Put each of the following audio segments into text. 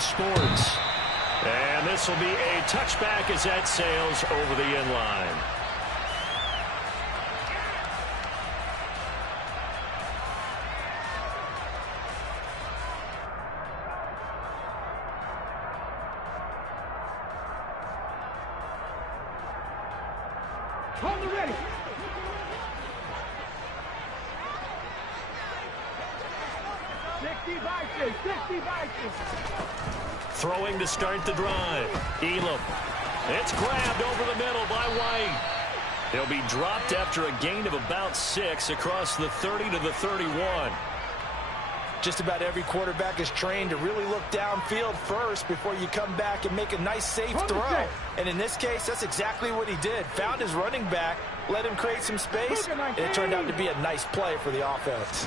Sports. And this will be a touchback as that sails over the end line. Hold it ready. Throwing to start the drive. Elam. It's grabbed over the middle by White. He'll be dropped after a gain of about 6 across the 30 to the 31. Just about every quarterback is trained to really look downfield first before you come back and make a nice, safe throw. And in this case, that's exactly what he did. Found his running back, let him create some space, and it turned out to be a nice play for the offense.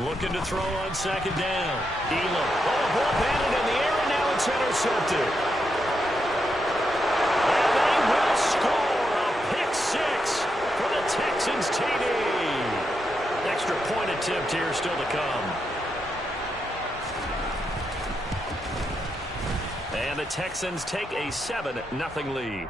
Looking to throw on second down. Elam. Oh, ball batted in the air, and now it's intercepted. And they will score a pick 6 for the Texans TD. Extra point attempt here still to come. And the Texans take a 7-0 lead.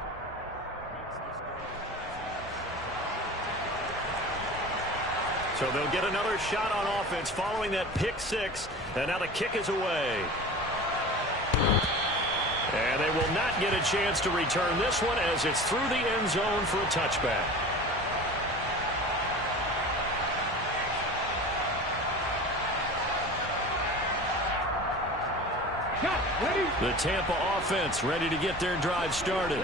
So they'll get another shot on offense following that pick 6. And now the kick is away. And they will not get a chance to return this one as it's through the end zone for a touchback. The Tampa offense ready to get their drive started.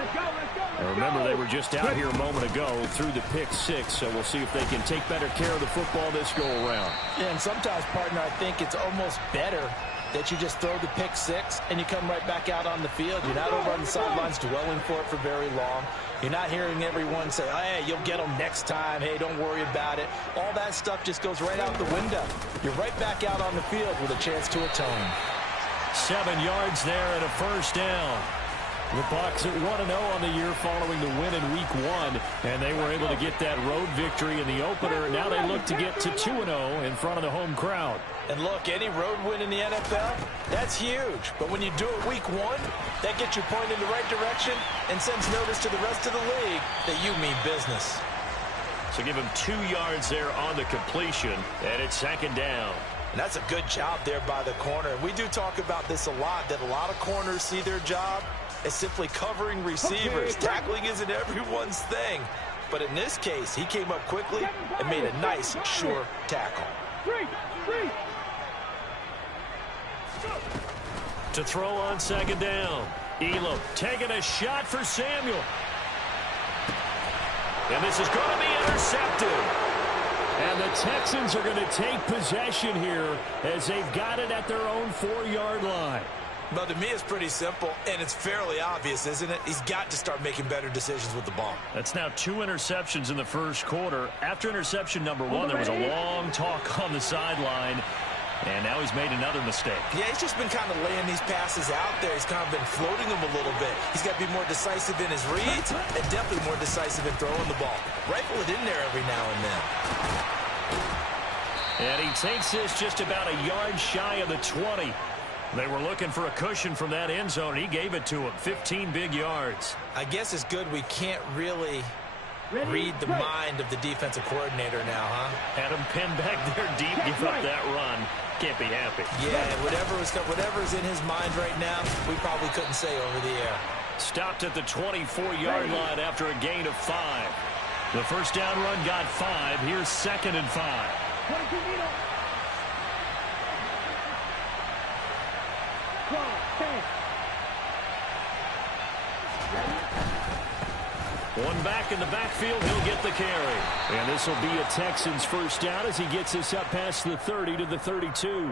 And remember, they were just out here a moment ago through the pick 6, so we'll see if they can take better care of the football this go-around. Yeah, and sometimes, partner, I think it's almost better that you just throw the pick 6 and you come right back out on the field. You're not over on the sidelines dwelling for it for very long. You're not hearing everyone say, hey, you'll get them next time. Hey, don't worry about it. All that stuff just goes right out the window. You're right back out on the field with a chance to atone. 7 yards there and a first down. The Bucs at 1-0 on the year following the win in Week 1, and they were able to get that road victory in the opener. Now they look to get to 2-0 in front of the home crowd. And look, any road win in the NFL, that's huge. But when you do it Week 1, that gets you pointed in the right direction and sends notice to the rest of the league that you mean business. So give him 2 yards there on the completion, and it's second down. And that's a good job there by the corner. And we do talk about this a lot, that a lot of corners see their job as simply covering receivers. Tackling isn't everyone's thing. But in this case, he came up quickly and made a nice, sure tackle. To throw on second down. Elam taking a shot for Samuel. And this is going to be intercepted. And the Texans are going to take possession here as they've got it at their own 4-yard line. But to me, it's pretty simple, and it's fairly obvious, isn't it? He's got to start making better decisions with the ball. That's now 2 interceptions in the first quarter. After interception number 1, there was a long talk on the sideline, and now he's made another mistake. Yeah, he's just been kind of laying these passes out there. He's kind of been floating them a little bit. He's got to be more decisive in his reads and definitely more decisive in throwing the ball. Rifle it in there every now and then. And he takes this just about a yard shy of the 20. They were looking for a cushion from that end zone, and he gave it to him. 15 big yards. I guess it's good we can't really read the mind of the defensive coordinator now, huh? Had him pinned back there deep, give up that run. Can't be happy. Yeah, whatever's in his mind right now, we probably couldn't say over the air. Stopped at the 24-yard line after a gain of 5. The first down run got 5. Here's 2nd and 5. One back in the backfield, he'll get the carry. And this will be a Texans first down as he gets this up past the 30 to the 32.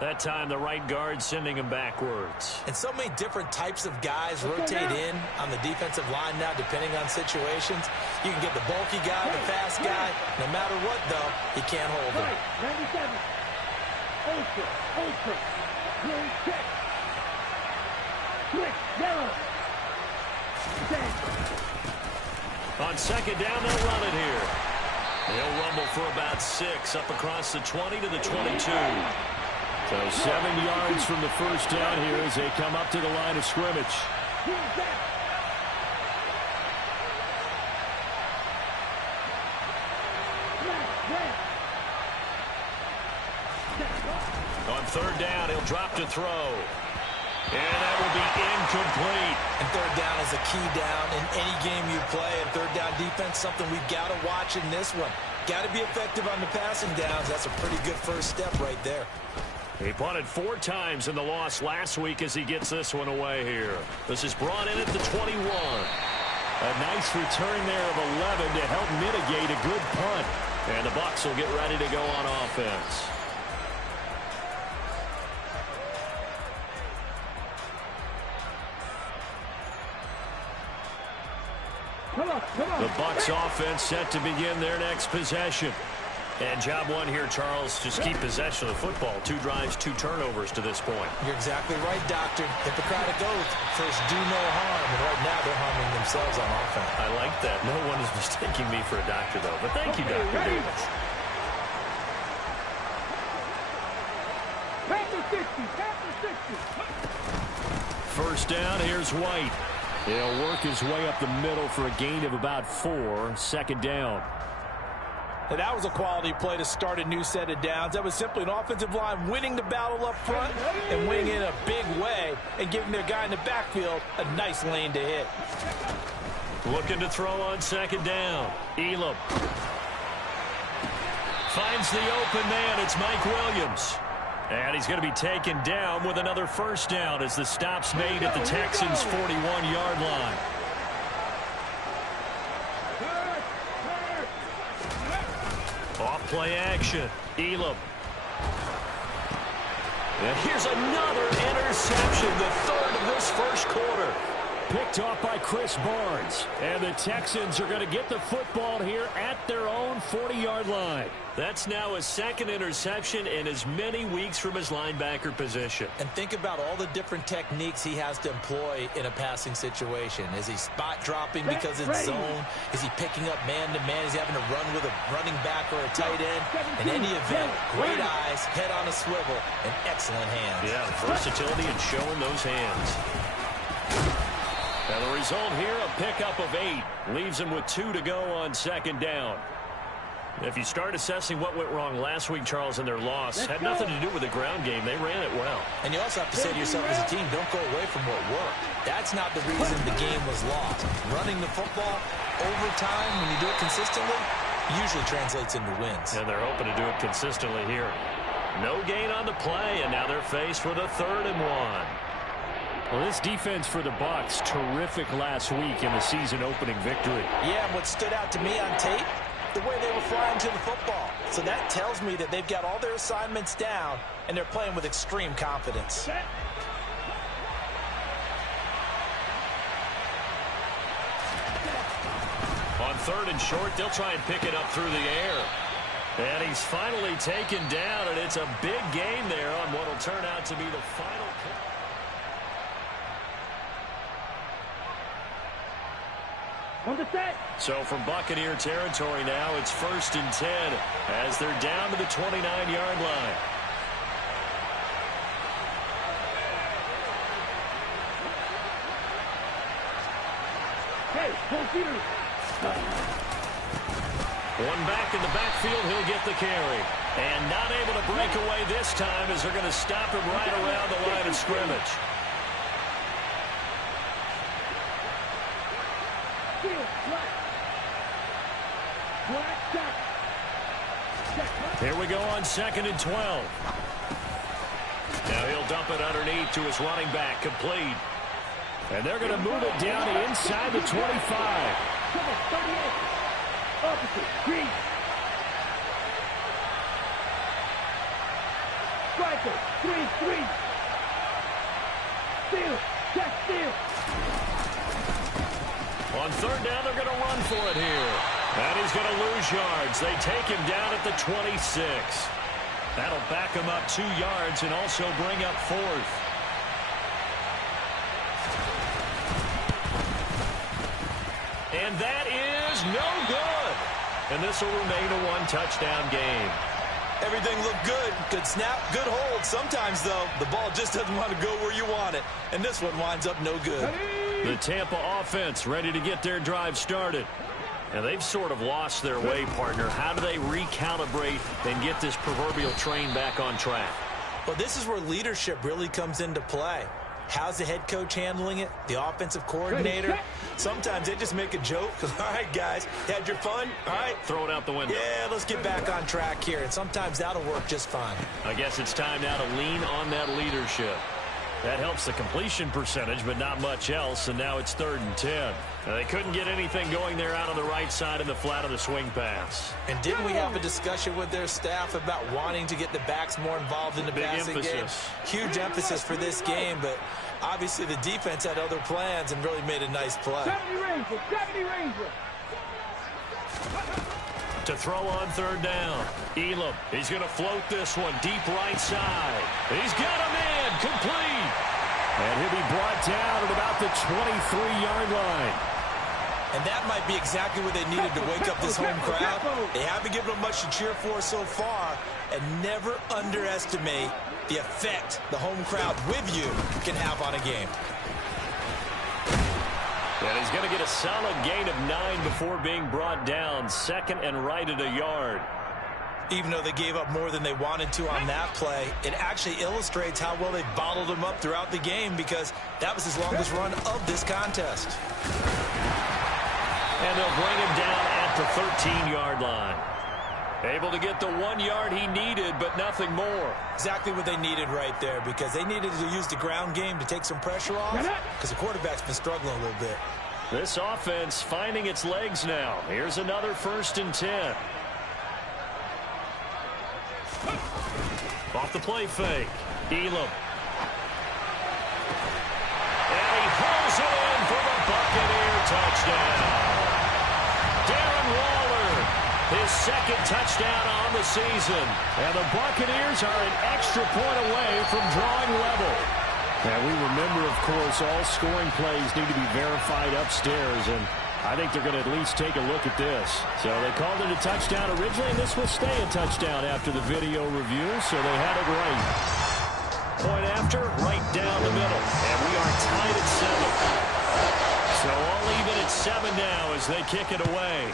That time the right guard sending him backwards. And so many different types of guys rotate in on the defensive line now depending on situations. You can get the bulky guy, the fast guy. No matter what, though, he can't hold him. 97. Ultra. Green check. Quick, yellow. On second down, they'll run it here. They'll rumble for about 6 up across the 20 to the 22. So 7 yards from the first down here as they come up to the line of scrimmage. On third down, he'll drop to throw. And that will be incomplete. And third down is a key down in any game you play. And third down defense, something we've got to watch in this one. Got to be effective on the passing downs. That's a pretty good first step right there. He punted 4 times in the loss last week as he gets this one away here. This is brought in at the 21. A nice return there of 11 to help mitigate a good punt. And the Bucs will get ready to go on offense. The Bucs offense set to begin their next possession. And job one here, Charles, just keep possession of the football. 2 drives, 2 turnovers to this point. You're exactly right, Doctor. Hippocratic oath. First, do no harm. And right now, they're harming themselves on offense. I like that. No one is mistaking me for a doctor, though. But thank you, Dr. Davis. First down, here's White. He'll work his way up the middle for a gain of about 4. Second down. And that was a quality play to start a new set of downs. That was simply an offensive line winning the battle up front and winning in a big way and giving their guy in the backfield a nice lane to hit. Looking to throw on second down. Elam finds the open man. It's Mike Williams. And he's going to be taken down with another first down as the stop's made at the Texans' 41-yard line. Off play action. Elam. And here's another interception, the 3rd of this first quarter. Picked off by Chris Barnes. And the Texans are going to get the football here at their own 40-yard line. That's now his 2nd interception in as many weeks from his linebacker position. And think about all the different techniques he has to employ in a passing situation. Is he spot dropping because it's zone? Is he picking up man-to-man? Is he having to run with a running back or a tight end? In any event, great eyes, head on a swivel, and excellent hands. Yeah, versatility and showing those hands. And the result here, a pickup of 8. Leaves him with 2 to go on second down. If you start assessing what went wrong last week, Charles, in their loss, had nothing to do with the ground game. They ran it well. And you also have to say to yourself as a team, don't go away from what worked. That's not the reason the game was lost. Running the football over time, when you do it consistently, usually translates into wins. And they're hoping to do it consistently here. No gain on the play, and now they're faced with a 3rd and 1. Well, this defense for the Bucs, terrific last week in the season-opening victory. Yeah, and what stood out to me on tape, the way they were flying to the football. So that tells me that they've got all their assignments down, and they're playing with extreme confidence. On 3rd and short, they'll try and pick it up through the air. And he's finally taken down, and it's a big gain there on what will turn out to be the final kick. So from Buccaneer territory now, it's 1st and 10 as they're down to the 29-yard line. One back in the backfield, he'll get the carry. And not able to break away this time as they're going to stop him right around the line of scrimmage. Here we go on 2nd and 12. Now he'll dump it underneath to his running back, complete. And they're going to move it down to inside the 25. Striker, 3-3. Steal, check, steal. On 3rd down, they're going to run for it here. And he's going to lose yards. They take him down at the 26. That'll back him up 2 yards and also bring up 4th. And that is no good. And this will remain a 1-touchdown game. Everything looked good. Good snap, good hold. Sometimes, though, the ball just doesn't want to go where you want it. And this one winds up no good. The Tampa offense ready to get their drive started. And they've sort of lost their way, partner. How do they recalibrate and get this proverbial train back on track? Well, this is where leadership really comes into play. How's the head coach handling it? The offensive coordinator? Sometimes they just make a joke. All right, guys, had your fun? All right. Throw it out the window. Yeah, let's get back on track here. And sometimes that'll work just fine. I guess it's time now to lean on that leadership. That helps the completion percentage, but not much else, and now it's 3rd and 10. Now, they couldn't get anything going there out on the right side in the flat of the swing pass. And didn't we have a discussion with their staff about wanting to get the backs more involved in the passing game? Huge emphasis for this game, but obviously the defense had other plans and really made a nice play. 70 Ranger. To throw on 3rd down. Elam, he's going to float this one deep right side. He's got him in, complete. And he'll be brought down at about the 23-yard line. And that might be exactly what they needed to wake up this home crowd. They haven't given them much to cheer for so far, and never underestimate the effect the home crowd with you can have on a game. And he's going to get a solid gain of 9 before being brought down. 2nd and right at a yard. Even though they gave up more than they wanted to on that play, it actually illustrates how well they bottled them up throughout the game, because that was his longest run of this contest. And they'll bring him down at the 13-yard line. Able to get the 1 yard he needed, but nothing more. Exactly what they needed right there, because they needed to use the ground game to take some pressure off, because the quarterback's been struggling a little bit. This offense finding its legs now. Here's another 1st and 10. Off the play fake. Elam. And he pulls it in for the Buccaneer touchdown. Darren Waller, his 2nd touchdown on the season. And the Buccaneers are an extra point away from drawing level. And we remember, of course, all scoring plays need to be verified upstairs, and I think they're going to at least take a look at this. So they called it a touchdown originally, and this will stay a touchdown after the video review, so they had it right. Point after, right down the middle, and we are tied at 7. So all even at 7 now as they kick it away.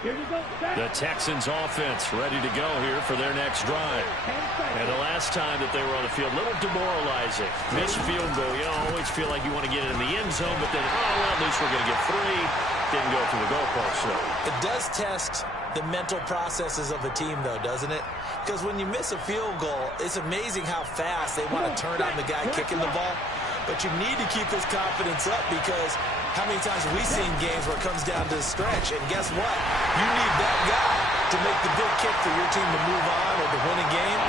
The Texans offense ready to go here for their next drive. And the last time that they were on the field, a little demoralizing. Missed field goal. You know, always feel like you want to get it in the end zone, but then, oh, well, at least we're going to get 3. Didn't go through the goalpost, so. It does test the mental processes of a team, though, doesn't it? Because when you miss a field goal, it's amazing how fast they want to turn on the guy kicking the ball. But you need to keep his confidence up, because how many times have we seen games where it comes down to the stretch, and guess what? You need that guy to make the big kick for your team to move on or to win a game.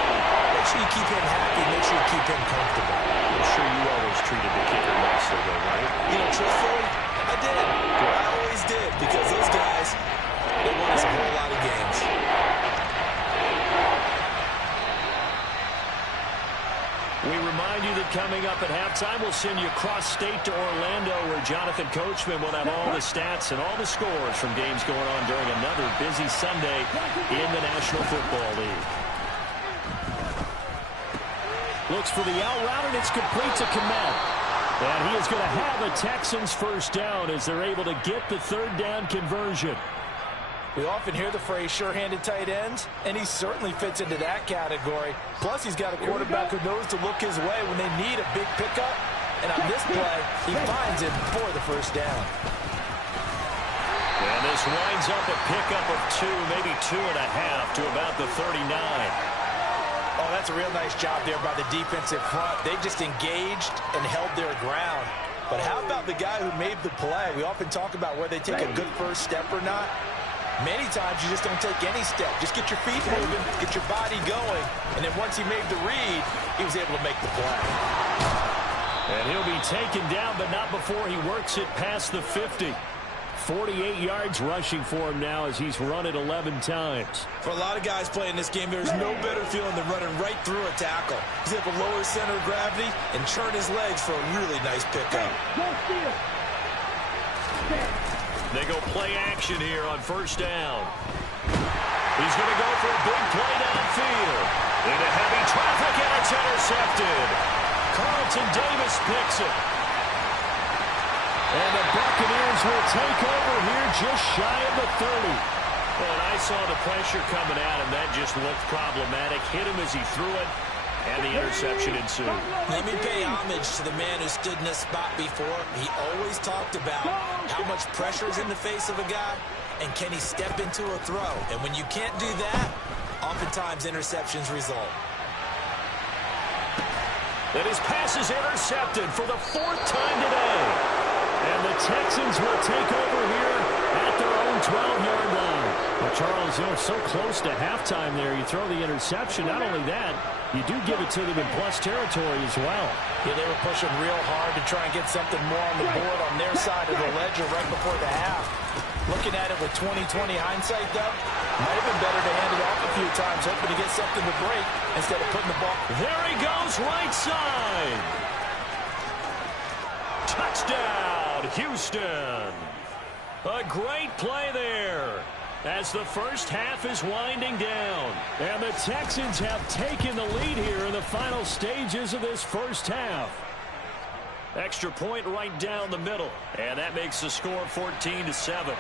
Make sure you keep him happy. Make sure you keep him comfortable. I'm sure you always treated the kicker nicely, though, right? You know, truthfully, I did. Good. I always did, because those guys, they won us a whole lot of games. We remind you that coming up at halftime, we'll send you cross-state to Orlando, where Jonathan Coachman will have all the stats and all the scores from games going on during another busy Sunday in the National Football League. Looks for the out route, and it's complete to Kmet. And he is going to have a Texans 1st down as they're able to get the 3rd down conversion. We often hear the phrase sure-handed tight ends, and he certainly fits into that category. Plus, he's got a quarterback who knows to look his way when they need a big pickup. And on this play, he finds it for the 1st down. And this winds up a pickup of 2, maybe 2.5 to about the 39. Oh, that's a real nice job there by the defensive front. They just engaged and held their ground. But how about the guy who made the play? We often talk about whether they take a good first step or not. Many times you just don't take any step. Just get your feet moving, get your body going, and then once he made the read, he was able to make the play. And he'll be taken down, but not before he works it past the 50. 48 yards rushing for him now as he's run it 11 times. For a lot of guys playing this game, there's no better feeling than running right through a tackle. He's able to lower his center of gravity and churn his legs for a really nice pickup. They go play action here on first down. He's going to go for a big play downfield. Into heavy traffic, and it's intercepted. Carlton Davis picks it. And the Buccaneers will take over here just shy of the 30. Well, and I saw the pressure coming at him. That just looked problematic. Hit him as he threw it, and the interception ensued. Let me pay homage to the man who stood in this spot before. He always talked about how much pressure is in the face of a guy, and can he step into a throw. And when you can't do that, oftentimes interceptions result. That his pass is intercepted for the 4th time today. And the Texans will take over here at their own 12-yard line. Well, Charles, you know, so close to halftime there. You throw the interception. Not only that, you do give it to them in plus territory as well. Yeah, they were pushing real hard to try and get something more on the board on their side of the ledger right before the half. Looking at it with 20/20 hindsight, though, might have been better to hand it off a few times, hoping to get something to break instead of putting the ball. There he goes, right side. Touchdown, Houston. A great play there as the first half is winding down. And the Texans have taken the lead here in the final stages of this first half. Extra point right down the middle, and that makes the score 14-7.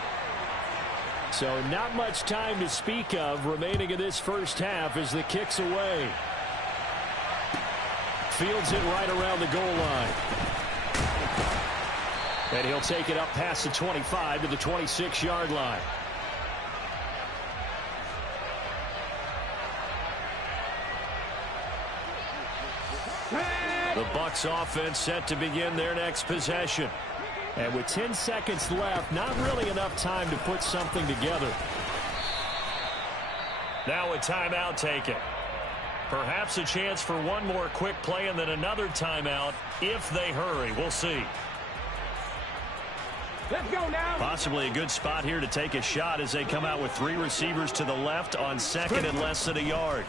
So not much time to speak of remaining in this first half as the kick's away. Fields it right around the goal line. And he'll take it up past the 25 to the 26-yard line. The Bucs offense set to begin their next possession. And with 10 seconds left, not really enough time to put something together. Now a timeout taken. Perhaps a chance for one more quick play and then another timeout if they hurry. We'll see. Let's go now. Possibly a good spot here to take a shot as they come out with 3 receivers to the left on second and less than a yard.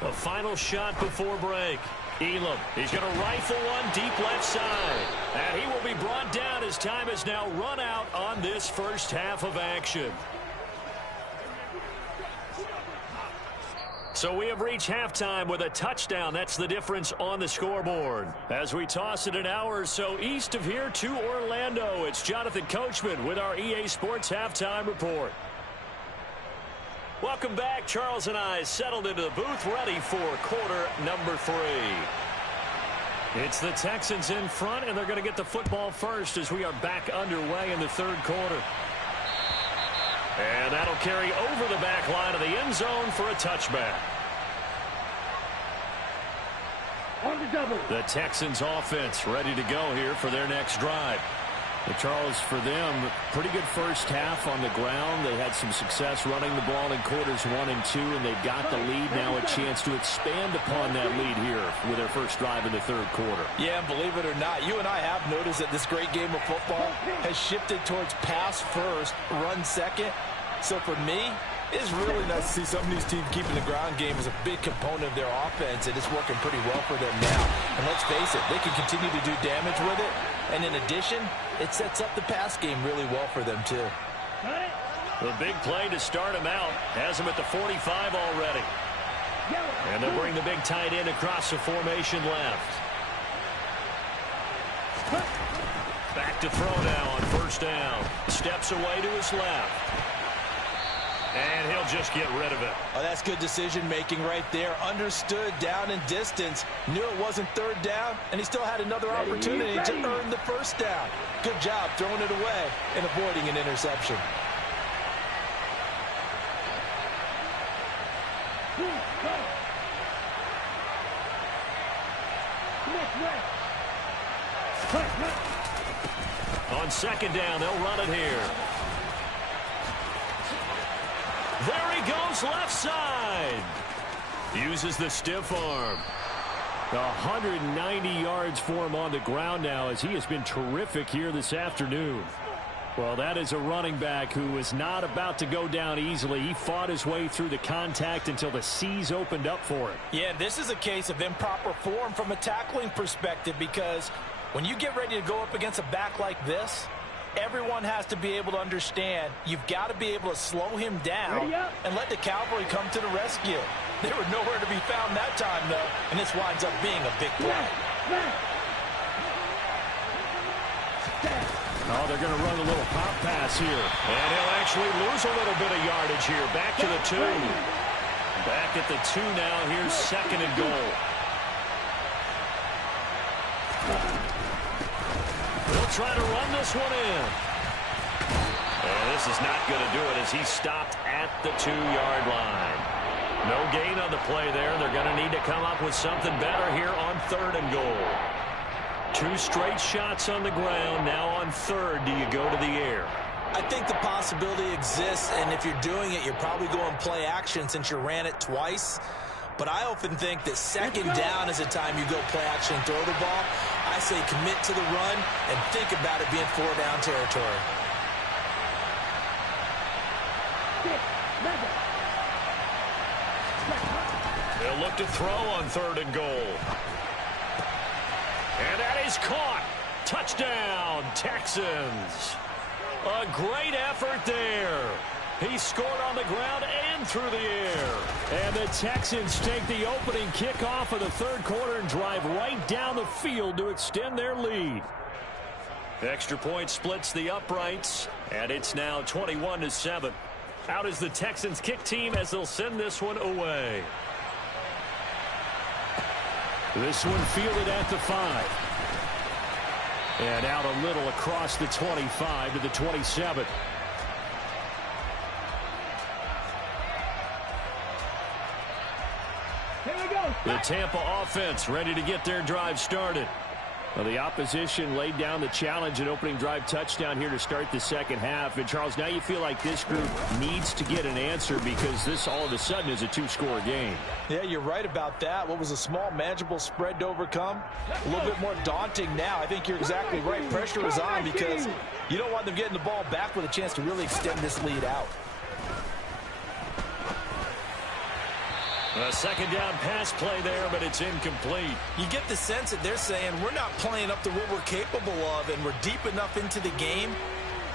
A final shot before break. Elam, he's going to rifle one deep left side. And he will be brought down as time has now run out on this first half of action. So we have reached halftime with a touchdown. That's the difference on the scoreboard. As we toss it an hour or so east of here to Orlando, it's Jonathan Coachman with our EA Sports Halftime Report. Welcome back. Charles and I settled into the booth ready for quarter number 3. It's the Texans in front, and they're going to get the football first as we are back underway in the third quarter. And that'll carry over the back line of the end zone for a touchback. On the double. The Texans offense ready to go here for their next drive. But Charles, for them, pretty good first half on the ground. They had some success running the ball in quarters 1 and 2, and they've got the lead. Now a chance to expand upon that lead here with their first drive in the third quarter. Yeah, and believe it or not, you and I have noticed that this great game of football has shifted towards pass first, run second. So for me, it's really nice to see some of these teams keeping the ground game as a big component of their offense, and it's working pretty well for them now. And let's face it, they can continue to do damage with it. And in addition, it sets up the pass game really well for them, too. The big play to start him out has him at the 45 already. And they'll bring the big tight end across the formation left. Back to throw now on first down. Steps away to his left. And he'll just get rid of it. Oh, that's good decision-making right there. Understood down and distance. Knew it wasn't third down, and he still had another opportunity to earn the first down. Good job throwing it away and avoiding an interception. On second down, they'll run it here. There he goes, left side. Uses the stiff arm. 190 yards for him on the ground now as he has been terrific here this afternoon. Well, that is a running back who is not about to go down easily. He fought his way through the contact until the seas opened up for him. Yeah, this is a case of improper form from a tackling perspective, because when you get ready to go up against a back like this, everyone has to be able to understand you've got to be able to slow him down and let the cavalry come to the rescue. They were nowhere to be found that time, though, and this winds up being a big play. Oh, they're going to run a little pop pass here. And he'll actually lose a little bit of yardage here. Back to the 2. Back at the 2 now. Here's 2nd and goal. They'll try to run this one in. And this is not going to do it as he's stopped at the 2-yard line. No gain on the play there. They're going to need to come up with something better here on 3rd and goal. 2 straight shots on the ground. Now on 3rd, do you go to the air? I think the possibility exists, and if you're doing it, you're probably going play action since you ran it twice. But I often think that 2nd down is the time you go play action and throw the ball. I say commit to the run and think about it being 4-down territory. They'll look to throw on 3rd and goal. And that is caught. Touchdown, Texans. A great effort there. He scored on the ground and through the air. And the Texans take the opening kickoff of the 3rd quarter and drive right down the field to extend their lead. Extra point splits the uprights, and it's now 21-7. Out is the Texans kick team as they'll send this one away. This one fielded at the 5. And out a little across the 25 to the 27. Here we go. The Tampa offense ready to get their drive started. Well, the opposition laid down the challenge and opening drive touchdown here to start the 2nd half. And, Charles, now you feel like this group needs to get an answer because this all of a sudden is a 2-score game. Yeah, you're right about that. What was a small, manageable spread to overcome? A little bit more daunting now. I think you're exactly right. Pressure is on because you don't want them getting the ball back with a chance to really extend this lead out. A 2nd down pass play there, but it's incomplete. You get the sense that they're saying we're not playing up to what we're capable of, and we're deep enough into the game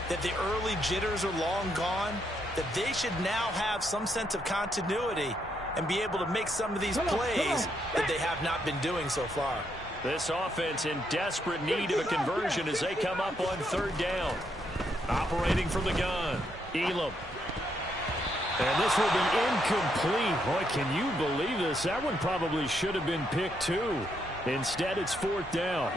that the early jitters are long gone, that they should now have some sense of continuity and be able to make some of these plays that they have not been doing so far. This offense in desperate need of a conversion as they come up on 3rd down. Operating from the gun, Elam. And this will be incomplete. Boy, can you believe this? That one probably should have been picked too. Instead, it's 4th down.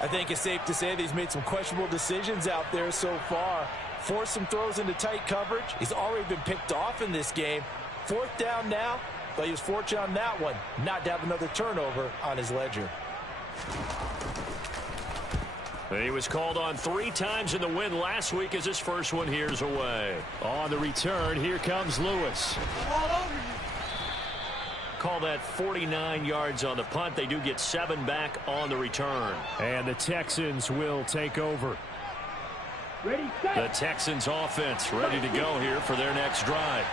I think it's safe to say that he's made some questionable decisions out there so far. Forced some throws into tight coverage. He's already been picked off in this game. 4th down now, but he was fortunate on that one not to have another turnover on his ledger. He was called on 3 times in the win last week as his first one here's away. On the return, here comes Lewis. Call that 49 yards on the punt. They do get 7 back on the return. And the Texans will take over. Ready, set. The Texans offense ready to go here for their next drive.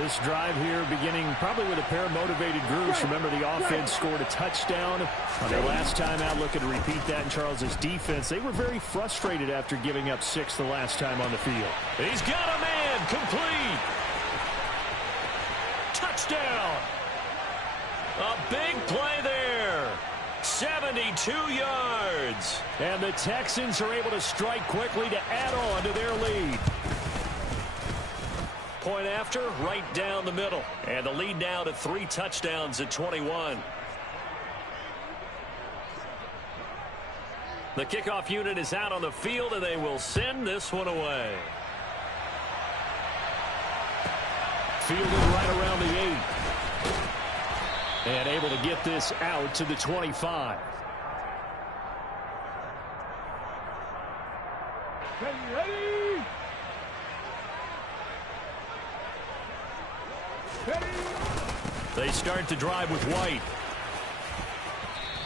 This drive here beginning probably with a pair of motivated groups. Remember, the offense scored a touchdown on their last time out. Looking to repeat that in Charles's defense. They were very frustrated after giving up 6 the last time on the field. He's got a man. Complete. Touchdown. A big play there. 72 yards. And the Texans are able to strike quickly to add on to their lead. Point after, right down the middle. And the lead now to 3 touchdowns at 21. The kickoff unit is out on the field, and they will send this one away. Fielded right around the 8. And able to get this out to the 25. Ready. They start to drive with White.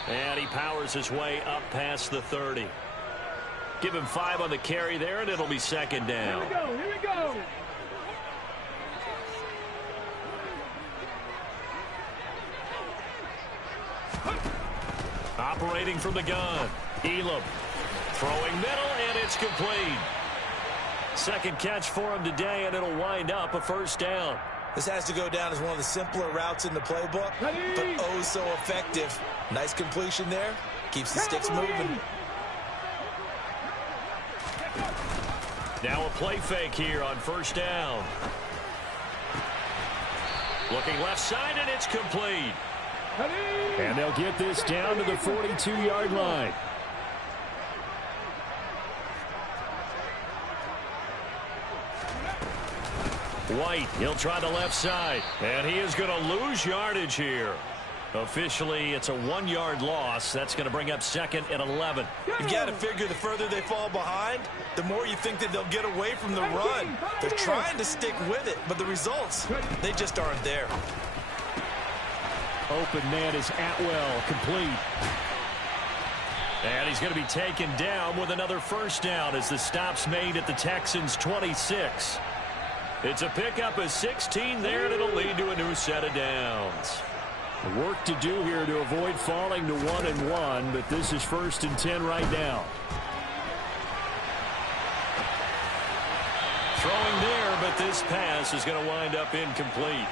And he powers his way up past the 30. Give him 5 on the carry there, and it'll be second down. Here we go, here we go. Operating from the gun, Elam. Throwing middle, and it's complete. Second catch for him today, and it'll wind up a first down. This has to go down as one of the simpler routes in the playbook, but oh so effective. Nice completion there. Keeps the sticks moving. Now a play fake here on first down. Looking left side, and it's complete. And they'll get this down to the 42-yard line. White, he'll try the left side, and he is going to lose yardage here. Officially, it's a 1-yard loss. That's going to bring up second and 11. You've got to figure the further they fall behind, the more you think that they'll get away from the run. They're trying to stick with it, but the results, they just aren't there. Open man is Atwell, complete. And he's going to be taken down with another first down as the stop's made at the Texans' 26. It's a pickup of 16 there, and it'll lead to a new set of downs. Work to do here to avoid falling to 1-1, but this is 1st and 10 right now. Throwing there, but this pass is going to wind up incomplete.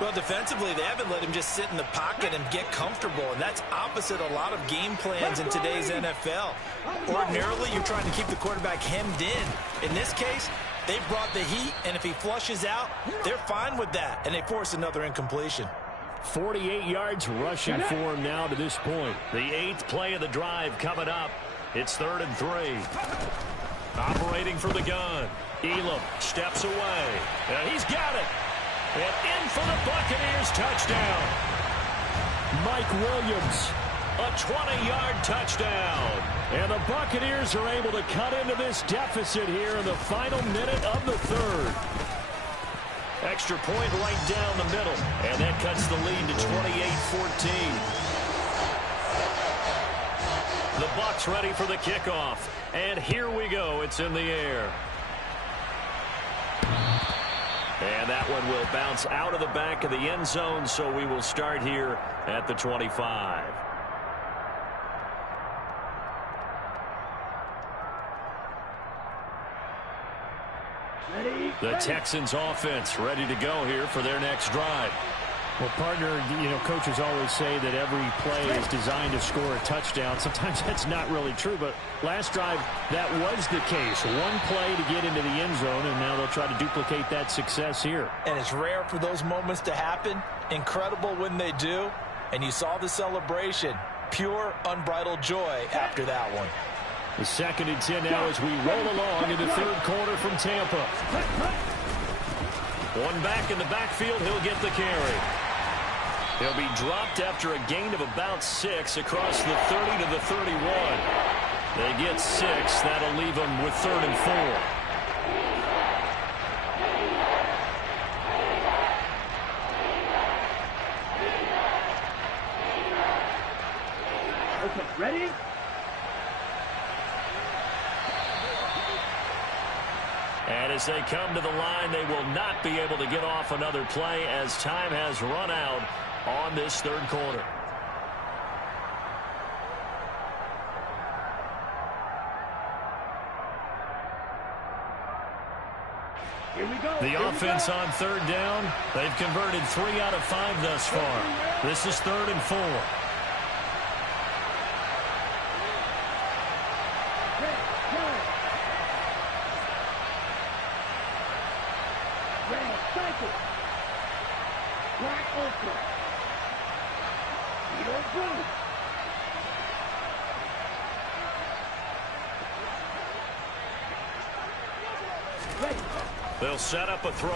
Well, defensively, they haven't let him just sit in the pocket and get comfortable, and that's opposite a lot of game plans in today's NFL. Ordinarily, you're trying to keep the quarterback hemmed in. In this case, they brought the heat, and if he flushes out, they're fine with that, and they force another incompletion. 48 yards rushing for him now to this point. The 8th play of the drive coming up. It's 3rd and 3. Operating from the gun. Elam steps away. And he's got it. And in for the Buccaneers touchdown. Mike Williams, a 20-yard touchdown. And the Buccaneers are able to cut into this deficit here in the final minute of the 3rd. Extra point right down the middle, and that cuts the lead to 28-14. The Bucs ready for the kickoff, and here we go. It's in the air. And that one will bounce out of the back of the end zone, so we will start here at the 25. The Texans offense ready to go here for their next drive. Well, partner, coaches always say that every play is designed to score a touchdown. Sometimes that's not really true, but last drive, that was the case. One play to get into the end zone, and now they'll try to duplicate that success here. And it's rare for those moments to happen. Incredible when they do. And you saw the celebration. Pure, unbridled joy after that one. The 2nd and 10 now as we roll along in the 3rd quarter from Tampa. One back in the backfield, he'll get the carry. He'll be dropped after a gain of about 6 across the 30 to the 31. They get 6. That'll leave them with 3rd and 4. Okay, ready? And as they come to the line, they will not be able to get off another play as time has run out on this 3rd quarter. Here we go. The offense on 3rd down, they've converted 3 out of 5 thus far. This is 3rd and 4. They'll set up a throw.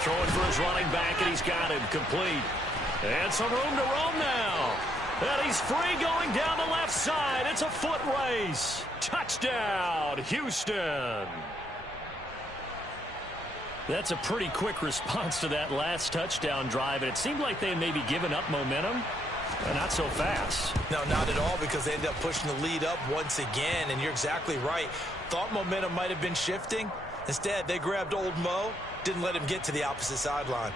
Throwing for his running back, and he's got him complete. And some room to roam now. And he's free going down the left side. It's a foot race. Touchdown, Houston. That's a pretty quick response to that last touchdown drive, and it seemed like they had maybe given up momentum. Not so fast. No, not at all, because they ended up pushing the lead up once again, and you're exactly right. Thought momentum might have been shifting. Instead, they grabbed old Mo, didn't let him get to the opposite sideline.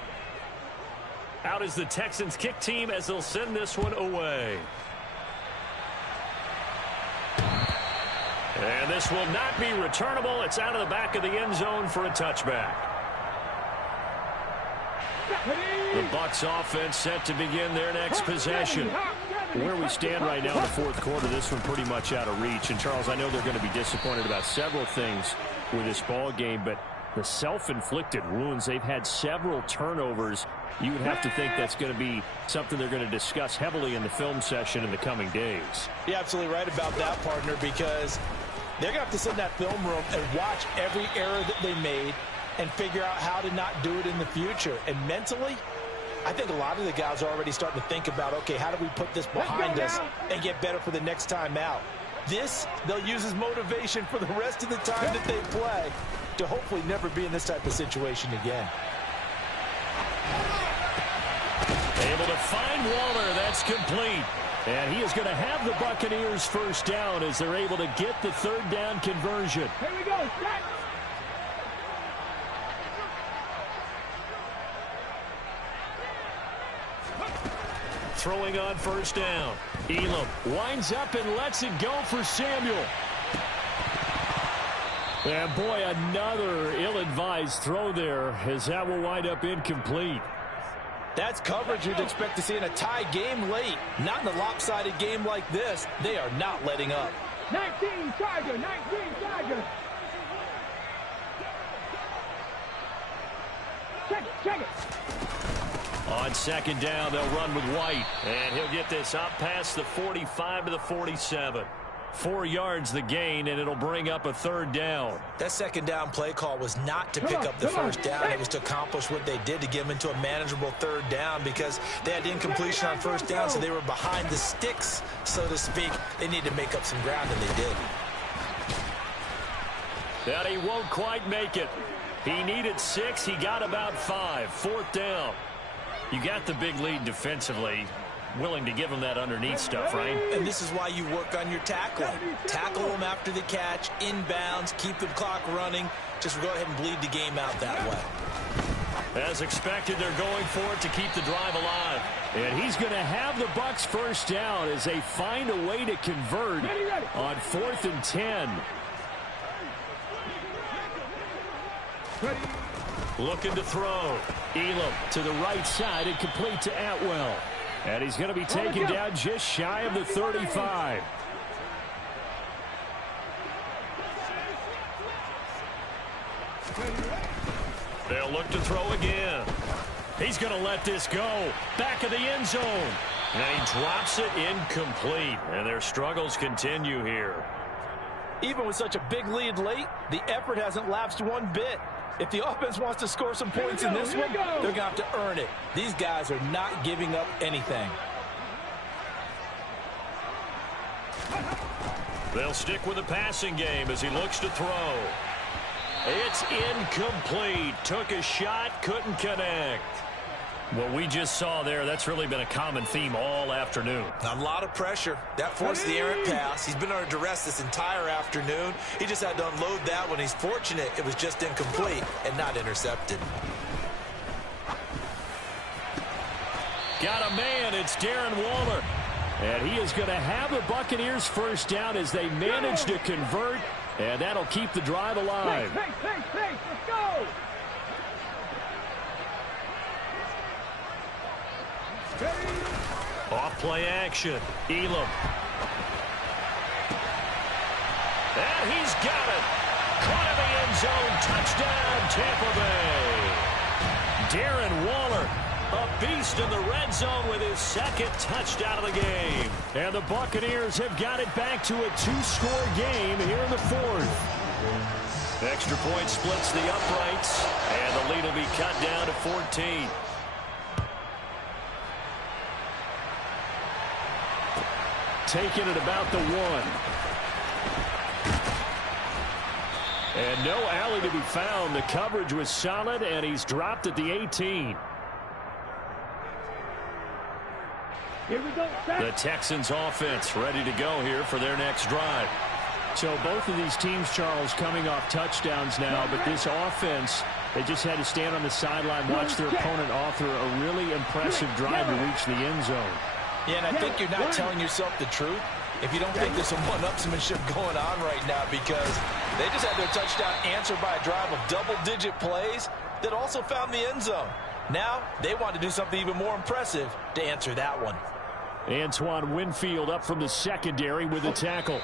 Out is the Texans kick team as they'll send this one away. And this will not be returnable. It's out of the back of the end zone for a touchback. The Bucs offense set to begin their next possession. Where we stand right now in the fourth quarter, this one pretty much out of reach. And, Charles, I know they're going to be disappointed about several things with this ball game, but the self-inflicted wounds, they've had several turnovers. You would have to think that's going to be something they're going to discuss heavily in the film session in the coming days. You're absolutely right about that, partner, because they're going to have to sit in that film room and watch every error that they made and figure out how to not do it in the future. And mentally, I think a lot of the guys are already starting to think about, okay, how do we put this behind us and get better for the next time out? This, they'll use as motivation for the rest of the time that they play to hopefully never be in this type of situation again. Able to find Waller. That's complete. And he is going to have the Buccaneers first down as they're able to get the third down conversion. Here we go. Set. Throwing on first down. Elam winds up and lets it go for Samuel. And boy, another ill-advised throw there as that will wind up incomplete. That's coverage you'd expect to see in a tie game late. Not in a lopsided game like this. They are not letting up. 19 Charger, 19 Charger. Check it. On second down, they'll run with White. And he'll get this up past the 45 to the 47. 4 yards the gain, and it'll bring up a third down. That second down play call was not to pick up the first down. It was to accomplish what they did, to get them into a manageable third down, because they had incompletion on first down, so they were behind the sticks, so to speak. They needed to make up some ground, and they did. That he won't quite make it. He needed 6. He got about 5. Fourth down. You got the big lead defensively. Willing to give him that underneath stuff, right? And this is why you work on your tackling. Tackle them after the catch, inbounds, keep the clock running. Just go ahead and bleed the game out that way. As expected, they're going for it to keep the drive alive. And he's going to have the Bucs first down as they find a way to convert on 4th and 10. Looking to throw. Elam to the right side and complete to Atwell. And he's going to be taken down just shy of the 35. They'll look to throw again. He's going to let this go. Back of the end zone. And he drops it incomplete. And their struggles continue here. Even with such a big lead late, the effort hasn't lapsed one bit. If the offense wants to score some points in this one, they're going to have to earn it. These guys are not giving up anything. They'll stick with the passing game as he looks to throw. It's incomplete. Took a shot, couldn't connect. What we just saw there, that's really been a common theme all afternoon. A lot of pressure. That forced the errant pass. He's been under duress this entire afternoon. He just had to unload that one. He's fortunate it was just incomplete and not intercepted. Got a man. It's Darren Waller. And he is going to have the Buccaneers first down as they manage to convert. And that'll keep the drive alive. Let's go. Off play action. Elam. And he's got it. Caught in the end zone. Touchdown, Tampa Bay. Darren Waller, a beast in the red zone with his second touchdown of the game. And the Buccaneers have got it back to a 2-score game here in the fourth. Extra point splits the uprights, and the lead will be cut down to 14. Taking it about the 1. And no alley to be found. The coverage was solid, and he's dropped at the 18. Here we go. The Texans offense ready to go here for their next drive. So both of these teams, Charles, coming off touchdowns now, but this offense, they just had to stand on the sideline, watch their opponent author a really impressive drive to reach the end zone. Yeah, and I think you're not telling yourself the truth if you don't think there's some one-upsmanship going on right now, because they just had their touchdown answered by a drive of double-digit plays that also found the end zone. Now they want to do something even more impressive to answer that one. Antoine Winfield up from the secondary with a tackle.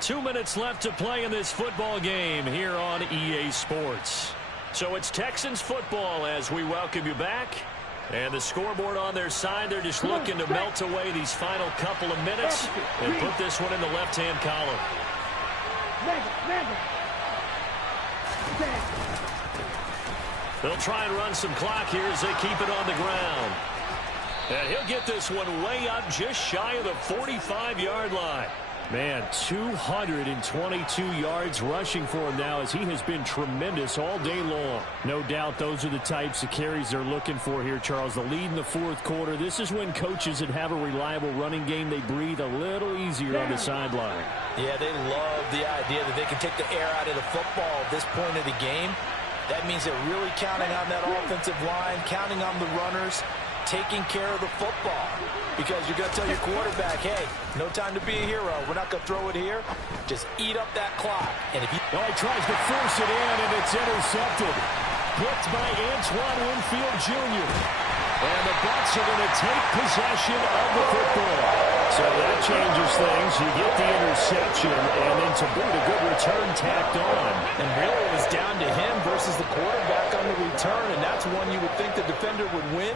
2 minutes left to play in this football game here on EA Sports. So it's Texans football as we welcome you back. And the scoreboard on their side, they're just looking to melt away these final couple of minutes and put this one in the left-hand column. They'll try and run some clock here as they keep it on the ground. And he'll get this one way up just shy of the 45-yard line. Man, 222 yards rushing for him now as he has been tremendous all day long. No doubt those are the types of carries they're looking for here, Charles. The lead in the fourth quarter. This is when coaches that have a reliable running game, they breathe a little easier on the sideline. Yeah, they love the idea that they can take the air out of the football at this point of the game. That means they're really counting on that offensive line, counting on the runners, taking care of the football. Because you're going to tell your quarterback, hey, no time to be a hero. We're not going to throw it here. Just eat up that clock. And if he tries to force it in, and it's intercepted. Picked by Antoine Winfield Jr. And the Bucs are going to take possession of the football. So that changes things. You get the interception, and then to boot, a good return tacked on. And really it was down to him versus the quarterback on the return, and that's one you would think the defender would win.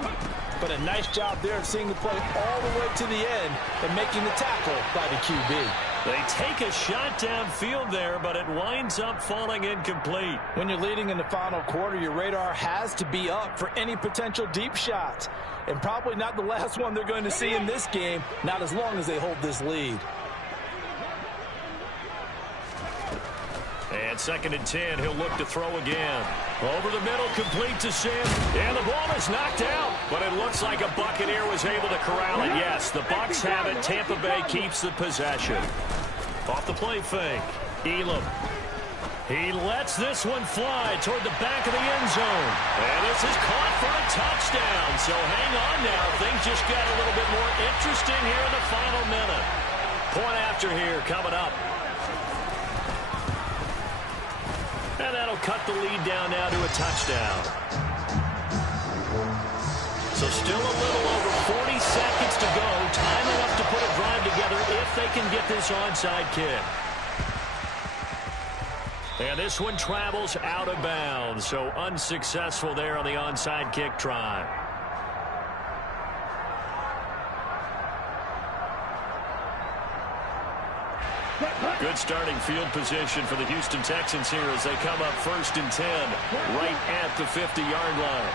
But a nice job there of seeing the play all the way to the end and making the tackle by the QB. They take a shot downfield there, but it winds up falling incomplete. When you're leading in the final quarter, your radar has to be up for any potential deep shots. And probably not the last one they're going to see in this game, not as long as they hold this lead. And 2nd and 10, he'll look to throw again. Over the middle, complete to Sim. And the ball is knocked out. But it looks like a Buccaneer was able to corral it. Yes, the Bucs have it. Tampa Bay keeps the possession. Off the play fake. Elam. He lets this one fly toward the back of the end zone. And this is caught for a touchdown. So hang on now. Things just got a little bit more interesting here in the final minute. Point after here coming up. And that'll cut the lead down now to a touchdown. So still a little over 40 seconds to go. Time enough to put a drive together if they can get this onside kick. And this one travels out of bounds. So unsuccessful there on the onside kick try. Good starting field position for the Houston Texans here as they come up 1st and 10 right at the 50-yard line.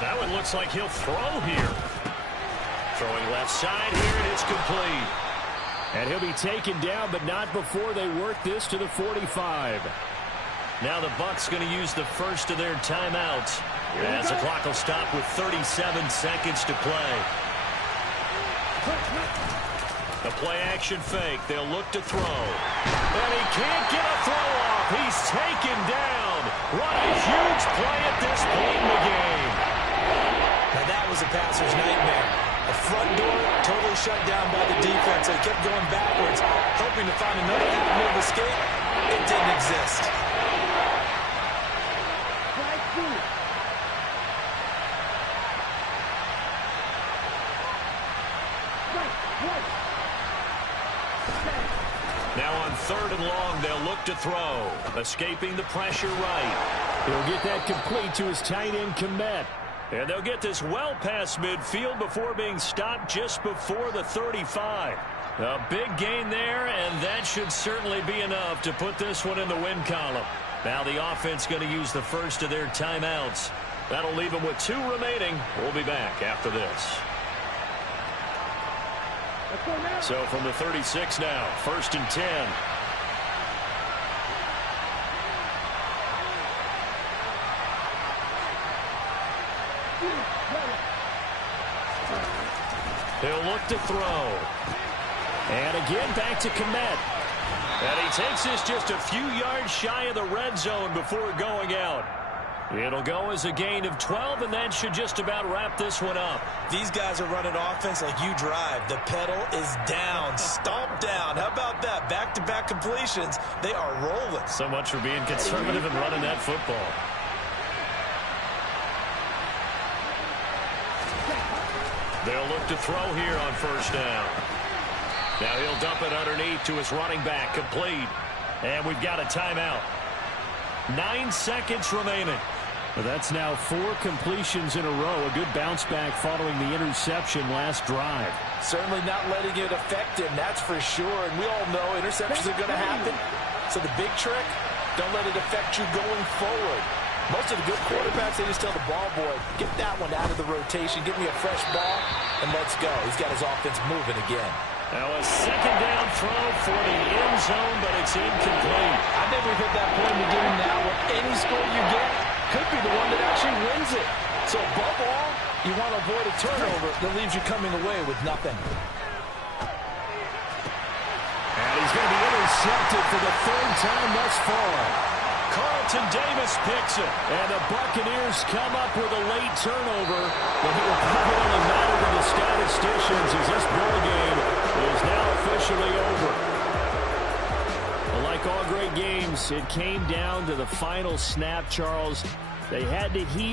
That one looks like he'll throw here. Throwing left side here, and it's complete. And he'll be taken down, but not before they work this to the 45. Now the Bucs going to use the first of their timeouts as the clock will stop with 37 seconds to play. The play-action fake. They'll look to throw. And he can't get a throw off. He's taken down. What a huge play at this point in the game. Now that was a passer's nightmare. The front door totally shut down by the defense. They kept going backwards, hoping to find another avenue of escape. It didn't exist. Now on 3rd and long, they'll look to throw. Escaping the pressure right. He'll get that complete to his tight end, Komet. And they'll get this well past midfield before being stopped just before the 35. A big gain there, and that should certainly be enough to put this one in the win column. Now the offense going to use the first of their timeouts. That'll leave them with 2 remaining. We'll be back after this. So from the 36 now, 1st and 10. He'll look to throw. And again, back to Komet. And he takes this just a few yards shy of the red zone before going out. It'll go as a gain of 12, and that should just about wrap this one up. These guys are running offense like you drive. The pedal is down, stomp down. How about that? Back-to-back completions. They are rolling. So much for being conservative and running that football. They'll look to throw here on first down. Now he'll dump it underneath to his running back, complete. And we've got a timeout. 9 seconds remaining. Well, that's now 4 completions in a row. A good bounce back following the interception last drive. Certainly not letting it affect him, that's for sure. And we all know interceptions are going to happen. So the big trick, don't let it affect you going forward. Most of the good quarterbacks, they just tell the ball boy, get that one out of the rotation, give me a fresh ball, and let's go. He's got his offense moving again. Now a second down throw for the end zone, but it's incomplete. I think we've hit that point in the game now where any score you get could be the one that actually wins it. So above all, you want to avoid a turnover that leaves you coming away with nothing. And he's going to be intercepted for the 3rd time thus far. Carlton Davis picks it, and the Buccaneers come up with a late turnover, but it will probably only matter to the statisticians as this ball game is now officially over. Well, like all great games, it came down to the final snap, Charles. They had to heave